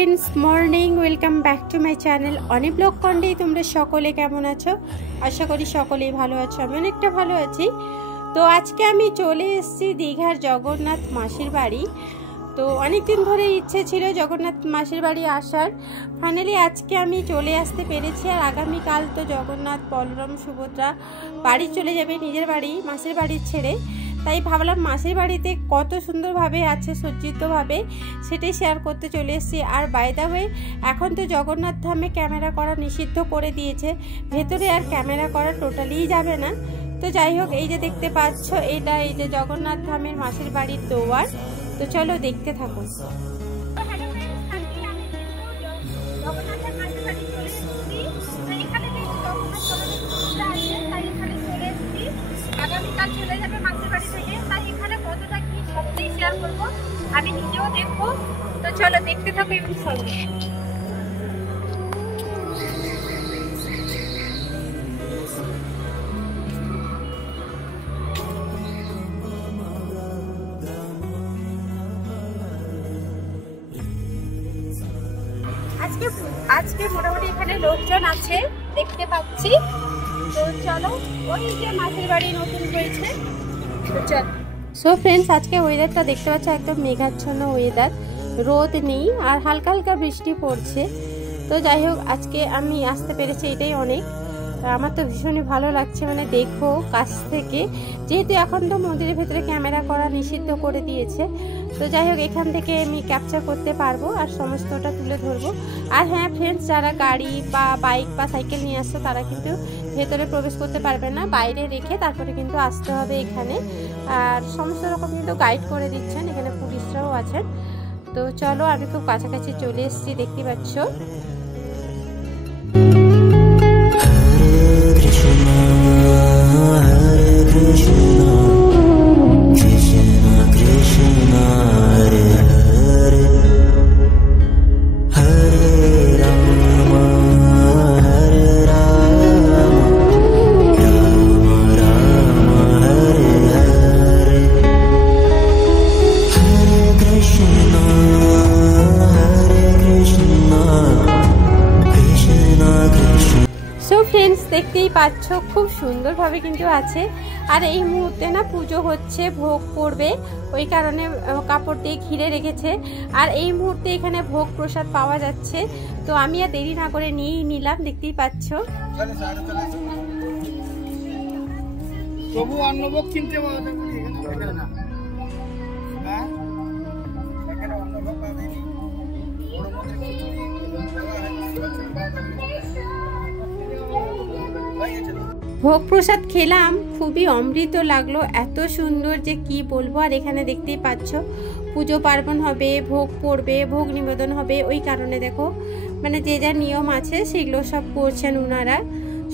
Friends, morning. Welcome back to my channel Oni blog কন্ডে। তোমরা সকলে কেমন আছো? আশা করি সকলেই ভালো আছো। আমি অনেকটা ভালো আছি। তো আজকে আমি চলে এসেছি দীঘার জগন্নাথ মাসির বাড়ি। তো অনেক দিন ধরে ইচ্ছে ছিল জগন্নাথ মাসির বাড়ি আসার। ফাইনালি আজকে আমি চলে আসতে পেরেছি। আর আগামীকাল তো জগন্নাথ, বলরাম, সুভদ্রা বাড়ি চলে যাবে নিজের বাড়ি, মাসির বাড়ি ছেড়ে। তাই ভাবলাম মাসির বাড়িতে কত সুন্দরভাবে আছে, সজ্জিতভাবে, সেটাই শেয়ার করতে চলে এসেছি। আর বাই দ্য ওয়ে, এখন তো জগন্নাথ ধামে ক্যামেরা করা নিষিদ্ধ করে দিয়েছে, ভেতরে আর ক্যামেরা করা টোটালিই যাবে না। তো যাই হোক, এই যে দেখতে পাচ্ছ, এটা এই যে জগন্নাথ ধামের মাসির বাড়ির দুয়ার। তো চলো দেখতে থাকুন। আগামীকাল চলে যাবে মাসির বাড়ি থেকে, তাই এখানে কতটা কি সবটাই শেয়ার করবো, আমি নিজেও দেখবো। তো চলো দেখতে থাকো এবং সঙ্গে। আজকে মোটামুটি এখানে লোকজন আছে দেখতে পাচ্ছি। তো চলো, ওই যে মাসির বাড়ি নতুন হয়েছে। তো চলো। সো ফ্রেন্ডস, আজকে ওয়েদারটা দেখতে পাচ্ছ, একদম মেঘাচ্ছন্ন ওয়েদার, রোদ নেই আর হালকা হালকা বৃষ্টি পড়ছে। তো যাই হোক, আজকে আমি আসতে পেরেছি, এটাই অনেক। আমার তো ভীষণই ভালো লাগছে, মানে দেখো কাছ থেকে, যেহেতু এখন তো মন্দিরের ভেতরে ক্যামেরা করা নিষিদ্ধ করে দিয়েছে। তো যাই হোক, এখান থেকে আমি ক্যাপচার করতে পারবো আর সমস্তটা তুলে ধরবো। আর হ্যাঁ ফ্রেন্ডস, যারা গাড়ি বা বাইক বা সাইকেল নিয়ে আসছো তারা কিন্তু ভেতরে প্রবেশ করতে পারবে না, বাইরে রেখে তারপরে কিন্তু আসতে হবে এখানে। আর সমস্ত রকম কিন্তু গাইড করে দিচ্ছেন, এখানে পুলিশরাও আছেন। তো চলো, আমি খুব কাছাকাছি চলে এসেছি, দেখতে পাচ্ছ। দেখতেই পাচ্ছ খুব সুন্দরভাবে কিন্তু আছে। আর এই মুহূর্তে না পুজো হচ্ছে, ভোগ পড়বে, ওই কারণে কাপড় দিয়ে ঘিরে রেখেছে। আর এই মুহূর্তে এখানে ভোগ প্রসাদ পাওয়া যাচ্ছে। তো আমি আর দেরি না করে নিয়েই নিলাম, দেখতেই পাচ্ছ। প্রভু অন্নভোগ কিনতে পাওয়া যাবে না, হ্যাঁ এখানে অন্নভোগ পাবেনি। ভোগ প্রসাদ খেলাম, খুবই অমৃত লাগলো, এত সুন্দর যে কি বলবো। আর এখানে দেখতেই পাচ্ছ পুজো পার্বণ হবে, ভোগ পড়বে, ভোগ নিবেদন হবে, ওই কারণে দেখো মানে যে যা নিয়ম আছে সেগুলো সব করছেন ওনারা।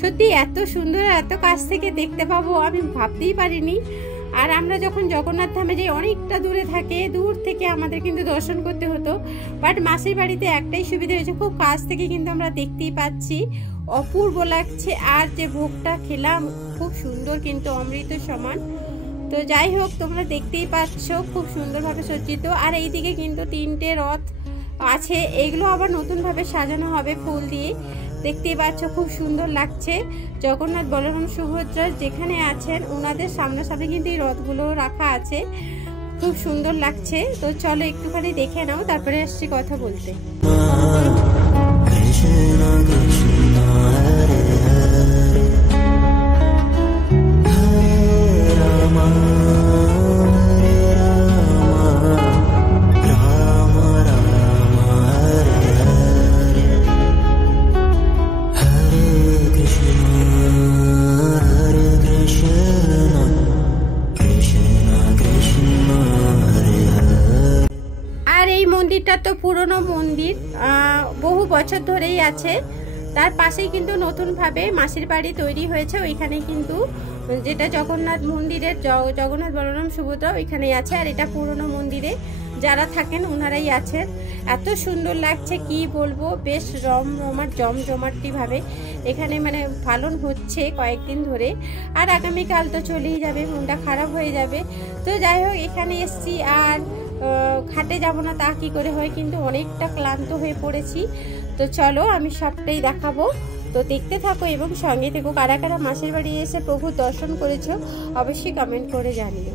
সত্যি এত সুন্দর, এত কাছ থেকে দেখতে পাবো আমি ভাবতেই পারিনি। আর আমরা যখন জগন্নাথ ধামে যাই অনেকটা দূরে থাকে, দূর থেকে আমাদের কিন্তু দর্শন করতে হতো। বাট মাসির বাড়িতে একটাই সুবিধা হয়েছে, খুব কাছ থেকে কিন্তু আমরা দেখতেই পাচ্ছি, অপূর্ব লাগছে। আর যে ভোগটা খেলাম খুব সুন্দর, কিন্তু অমৃত সমান। তো যাই হোক, তোমরা দেখতেই পাচ্ছ খুব সুন্দরভাবে সজ্জিত। আর এইদিকে কিন্তু 3টে রথ আছে, এগুলো আবার নতুনভাবে সাজানো হবে ফুল দিয়ে, দেখতেই পাচ্ছ খুব সুন্দর লাগছে। জগন্নাথ, বলরাম, সুভদ্রা যেখানে আছেন ওনাদের সামনাসামনি কিন্তু এই রথগুলো রাখা আছে, খুব সুন্দর লাগছে। তো চলো একটুখানি দেখে নাও, তারপরে আসছি কথা বলতে। মন্দিরটা তো পুরনো মন্দির, বহু বছর ধরেই আছে। তার পাশেই কিন্তু নতুনভাবে মাসির বাড়ি তৈরি হয়েছে, ওইখানে কিন্তু যেটা জগন্নাথ মন্দিরের জগন্নাথ, বলরাম, সুভদ্রা ওইখানেই আছে। আর এটা পুরনো মন্দিরে যারা থাকেন ওনারাই আছেন। এত সুন্দর লাগছে কি বলবো, বেশ রমরমাট জমজমাটি ভাবে এখানে মানে পালন হচ্ছে কয়েকদিন ধরে। আর আগামীকাল তো চলেই যাবে, মনটা খারাপ হয়ে যাবে। তো যাই হোক, এখানে এসছি আর ঘাটে যাব না তা কি করে হয়, কিন্তু অনেকটা ক্লান্ত হয়ে পড়েছি। তো চলো আমি সবটাই দেখাবো, তো দেখতে থাকো এবং সঙ্গে থেকো। কারা কারা মাসির বাড়ি এসে প্রভুর দর্শন করেছো অবশ্যই কমেন্ট করে জানিও।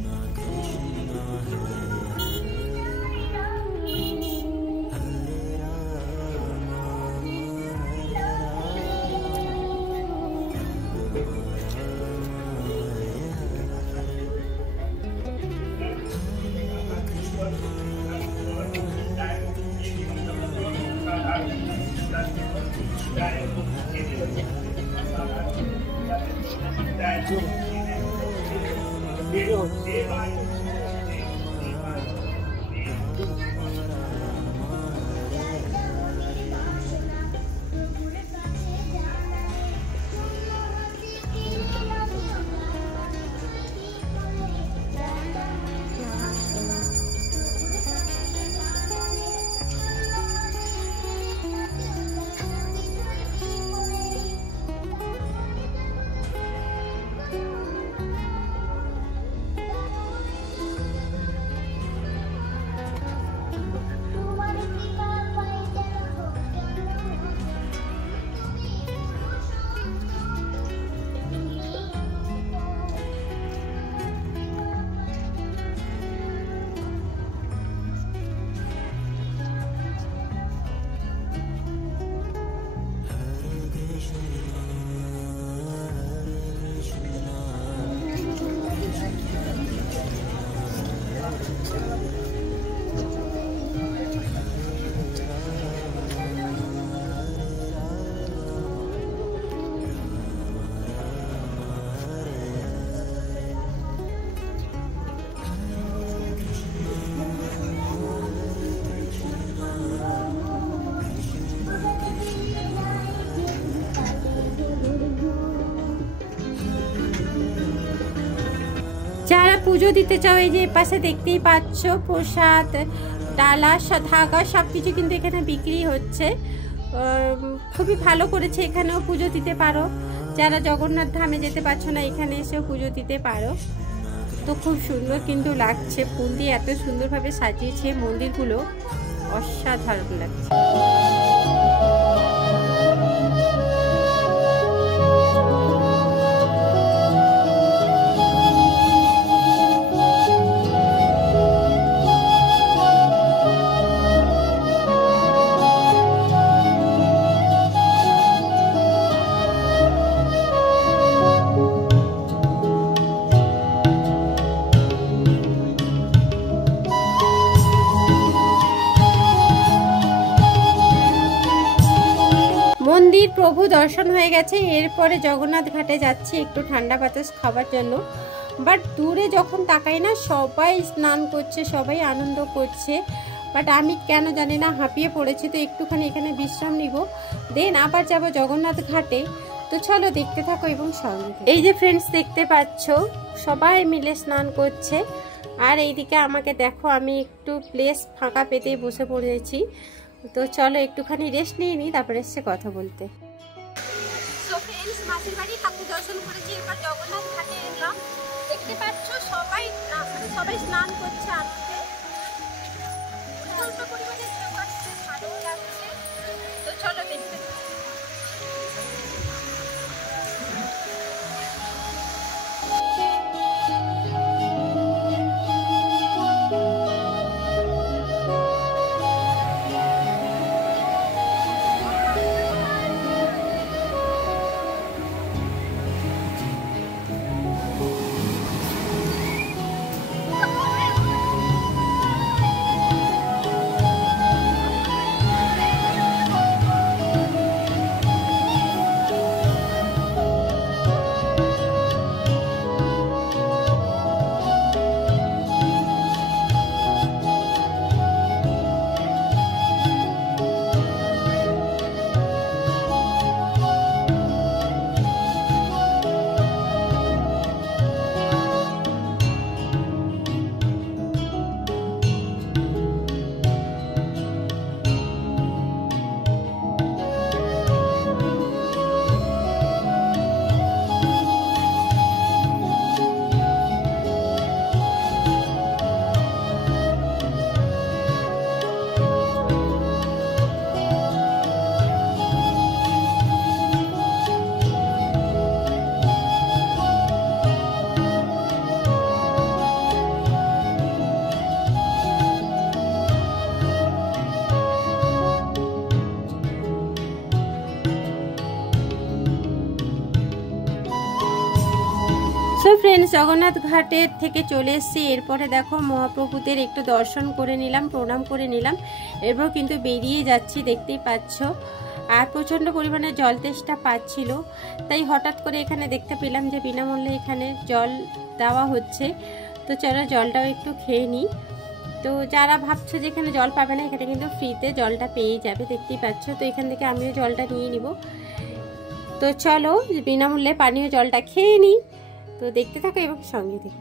যারা পুজো দিতে চাও এই যে পাশে দেখতেই পাচ্ছ প্রসাদ, ডালা, ধাগা সব কিছু কিন্তু এখানে বিক্রি হচ্ছে। খুবই ভালো করেছে, এখানেও পুজো দিতে পারো। যারা জগন্নাথ ধামে যেতে পারছো না এখানে এসেও পুজো দিতে পারো। তো খুব সুন্দর কিন্তু লাগছে, ফুল দিয়ে এত সুন্দরভাবে সাজিয়েছে মন্দিরগুলো, অসাধারণ লাগছে। মন্দির প্রভু দর্শন হয়ে গেছে, এরপরে জগন্নাথ ঘাটে যাচ্ছি একটু ঠান্ডা বাতাস খাবার জন্য। বাট দূরে যখন তাকাই না সবাই স্নান করছে, সবাই আনন্দ করছে, বাট আমি কেন জানি না হাঁপিয়ে পড়েছি। তো একটুখানি এখানে বিশ্রাম নিব, দেন আবার যাব জগন্নাথ ঘাটে। তো চলো দেখতে থাকো এবং সঙ্গে। এই যে ফ্রেন্ডস দেখতে পাচ্ছ সবাই মিলে স্নান করছে, আর এইদিকে আমাকে দেখো আমি একটু প্লেস ফাঁকা পেতেই বসে পড়েছি। তো চলো একটুখানি রেস্ট নিয়ে নিই, তারপরে এসে কথা বলতে। তো ফ্রেন্ডস মাসির বাড়ি ঠাকুর দর্শন করেছি, এবার জগন্নাথ ঘাটে এলাম। দেখতে পাচ্ছ সবাই স্নান করছে আনন্দে, অল্প পরিমাণে কেউ আসছে, ভালো লাগছে। তো চলো দেখতে থাকি। সো ফ্রেন্ডস, জগন্নাথ ঘাটের থেকে চলে এসেছি। এরপরে দেখো মহাপ্রভুদের একটু দর্শন করে নিলাম, প্রণাম করে নিলাম। এরপর কিন্তু বেরিয়ে যাচ্ছি, দেখতেই পাচ্ছ। আর প্রচণ্ড পরিমাণে জল তেষ্টা পাচ্ছিল, তাই হঠাৎ করে এখানে দেখতে পেলাম যে বিনামূল্যে এখানে জল দেওয়া হচ্ছে। তো চলো জলটাও একটু খেয়ে নিই। তো যারা ভাবছো যে এখানে জল পাবে না, এখানে কিন্তু ফ্রিতে জলটা পেয়ে যাবে, দেখতেই পাচ্ছ। তো এখান থেকে আমিও জলটা নিয়ে নিব। তো চলো বিনামূল্যে পানীয় জলটা খেয়ে নিই। তো দেখতে থাকো এবং সঙ্গে থেকে।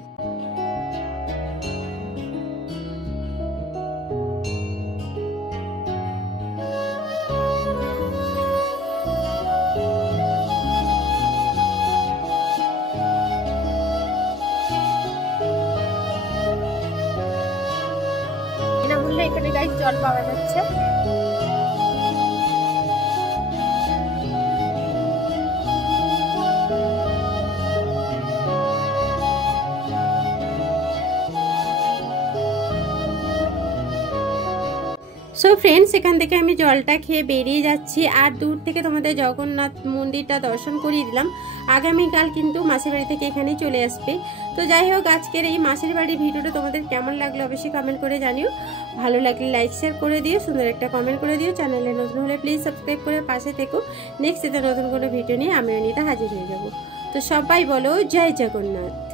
বিনামূল্যে এখানে গাইস জল পাওয়া যাচ্ছে। সো ফ্রেন্ডস, এখান থেকে আমি জলটা খেয়ে বেরিয়ে যাচ্ছি। আর দূর থেকে তোমাদের জগন্নাথ মন্দিরটা দর্শন করিয়ে দিলাম। আগামীকাল কিন্তু মাসির বাড়ি থেকে এখানেই চলে আসবে। তো যাই হোক, আজকের এই মাসির বাড়ির ভিডিওটা তোমাদের কেমন লাগলো অবশ্যই কমেন্ট করে জানিও। ভালো লাগলে লাইক শেয়ার করে দিও, সুন্দর একটা কমেন্ট করে দিও। চ্যানেলে নতুন হলে প্লিজ সাবস্ক্রাইব করে পাশে থেকো। নেক্সট নতুন কোনো ভিডিও নিয়ে আমি অনিতা হাজির হয়ে যাব। তো সবাই বলো জয় জগন্নাথ।